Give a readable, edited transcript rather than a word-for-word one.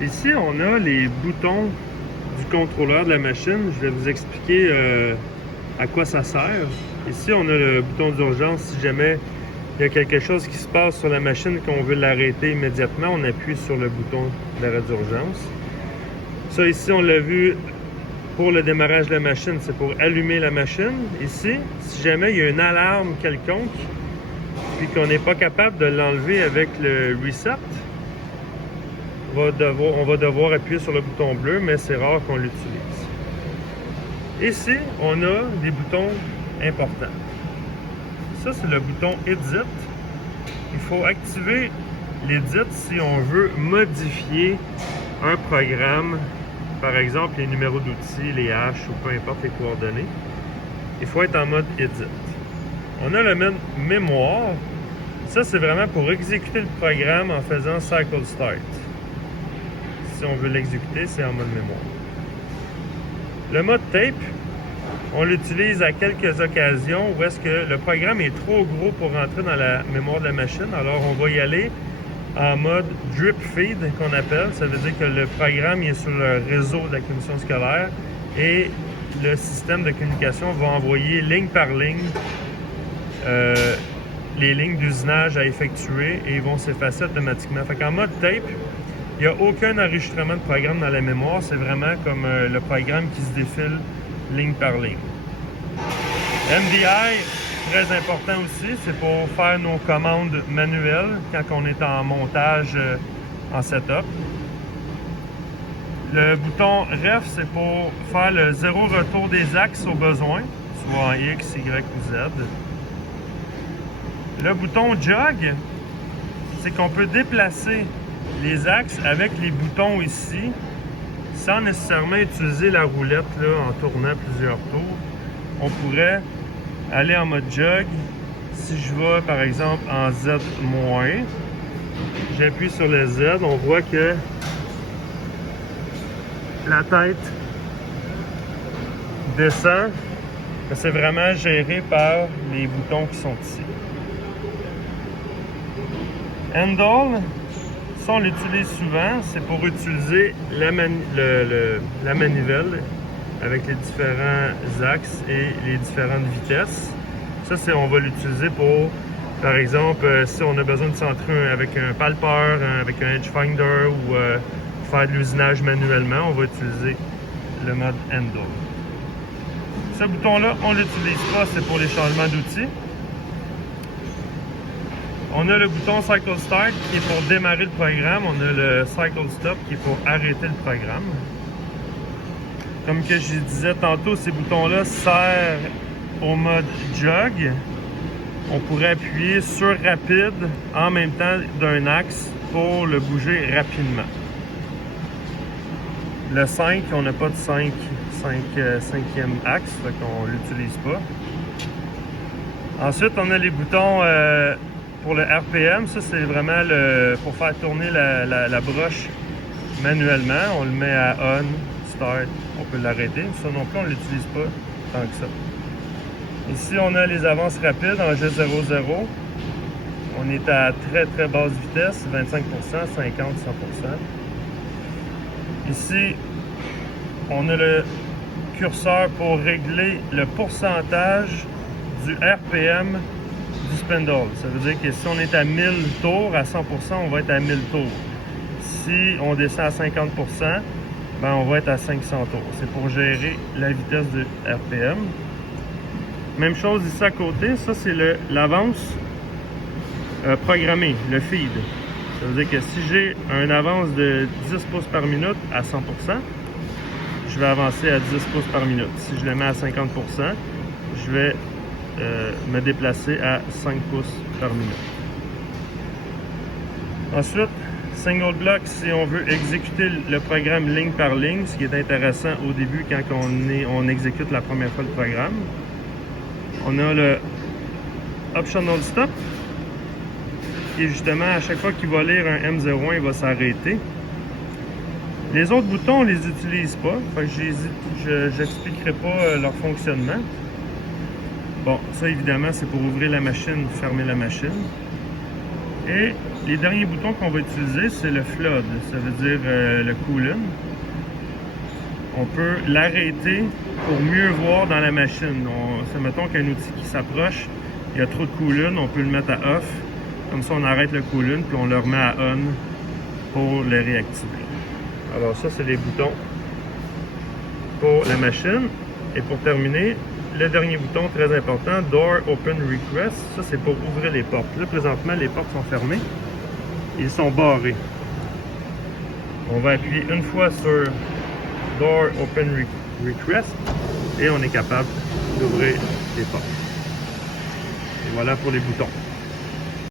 Ici, on a les boutons du contrôleur de la machine. Je vais vous expliquer à quoi ça sert. Ici, on a le bouton d'urgence. Si jamais il y a quelque chose qui se passe sur la machine qu'on veut l'arrêter immédiatement, on appuie sur le bouton d'arrêt d'urgence. Ça, ici, on l'a vu pour le démarrage de la machine, c'est pour allumer la machine. Ici, si jamais il y a une alarme quelconque, puis qu'on n'est pas capable de l'enlever avec le reset, on va devoir appuyer sur le bouton bleu, mais c'est rare qu'on l'utilise. Ici, on a des boutons importants. Ça, c'est le bouton Edit. Il faut activer l'Edit si on veut modifier un programme, par exemple les numéros d'outils, les hashes ou peu importe les coordonnées. Il faut être en mode Edit. On a le mode mémoire. Ça, c'est vraiment pour exécuter le programme en faisant Cycle Start. Si on veut l'exécuter, c'est en mode mémoire. Le mode tape, on l'utilise à quelques occasions où est-ce que le programme est trop gros pour rentrer dans la mémoire de la machine. Alors, on va y aller en mode drip feed qu'on appelle. Ça veut dire que le programme est sur le réseau d'acquisition scolaire et le système de communication va envoyer ligne par ligne les lignes d'usinage à effectuer et ils vont s'effacer automatiquement. Fait qu'en mode tape, il n'y a aucun enregistrement de programme dans la mémoire. C'est vraiment comme le programme qui se défile ligne par ligne. MDI, très important aussi, c'est pour faire nos commandes manuelles quand on est en montage en setup. Le bouton REF, c'est pour faire le zéro retour des axes au besoin, soit en X, Y ou Z. Le bouton Jog, c'est qu'on peut déplacer les axes avec les boutons ici, sans nécessairement utiliser la roulette là, en tournant plusieurs tours. On pourrait aller en mode jog. Si je vais par exemple en Z-, j'appuie sur le Z, on voit que la tête descend. C'est vraiment géré par les boutons qui sont ici. Handle, ça on l'utilise souvent, c'est pour utiliser la manivelle avec les différents axes et les différentes vitesses. Ça, on va l'utiliser pour, par exemple, si on a besoin de centrer avec un palpeur, avec un edge finder ou faire de l'usinage manuellement, on va utiliser le mode handle. Ce bouton-là, on ne l'utilise pas, c'est pour les changements d'outils. On a le bouton Cycle Start qui est pour démarrer le programme. On a le Cycle Stop qui est pour arrêter le programme. Comme que je disais tantôt, ces boutons-là servent au mode jog. On pourrait appuyer sur rapide en même temps d'un axe pour le bouger rapidement. Le 5, on n'a pas de 5e axe, fait qu'on ne l'utilise pas. Ensuite, on a les boutons pour le RPM. Ça, c'est vraiment pour faire tourner la broche manuellement. On le met à on, start, on peut l'arrêter. Ça non plus, on ne l'utilise pas tant que ça. Ici, on a les avances rapides en G00. On est à très très basse vitesse, 25%, 50, 100%. Ici, on a le curseur pour régler le pourcentage du RPM du spindle. Ça veut dire que si on est à 1000 tours, à 100%, on va être à 1000 tours. Si on descend à 50%, ben on va être à 500 tours. C'est pour gérer la vitesse du RPM. Même chose ici à côté, ça c'est l'avance programmée, le feed. Ça veut dire que si j'ai une avance de 10 pouces par minute à 100%, je vais avancer à 10 pouces par minute. Si je le mets à 50%, je vais me déplacer à 5 pouces par minute. Ensuite, single block, si on veut exécuter le programme ligne par ligne, ce qui est intéressant au début quand on exécute la première fois le programme. On a le optional stop, qui est justement à chaque fois qu'il va lire un M01, il va s'arrêter. Les autres boutons, on ne les utilise pas, fait que je n'expliquerai pas leur fonctionnement. Bon, ça évidemment, c'est pour ouvrir la machine, fermer la machine. Et les derniers boutons qu'on va utiliser, c'est le flood, ça veut dire le coolant. On peut l'arrêter pour mieux voir dans la machine. Mettons qu'un outil qui s'approche, il y a trop de coolant, on peut le mettre à off. Comme ça, on arrête le coolant, puis on le remet à on pour le réactiver. Alors ça, c'est les boutons pour la machine. Et pour terminer, le dernier bouton très important, Door Open Request. Ça, c'est pour ouvrir les portes. Là, présentement, les portes sont fermées. Ils sont barrés. On va appuyer une fois sur Door Open Request et on est capable d'ouvrir les portes. Et voilà pour les boutons.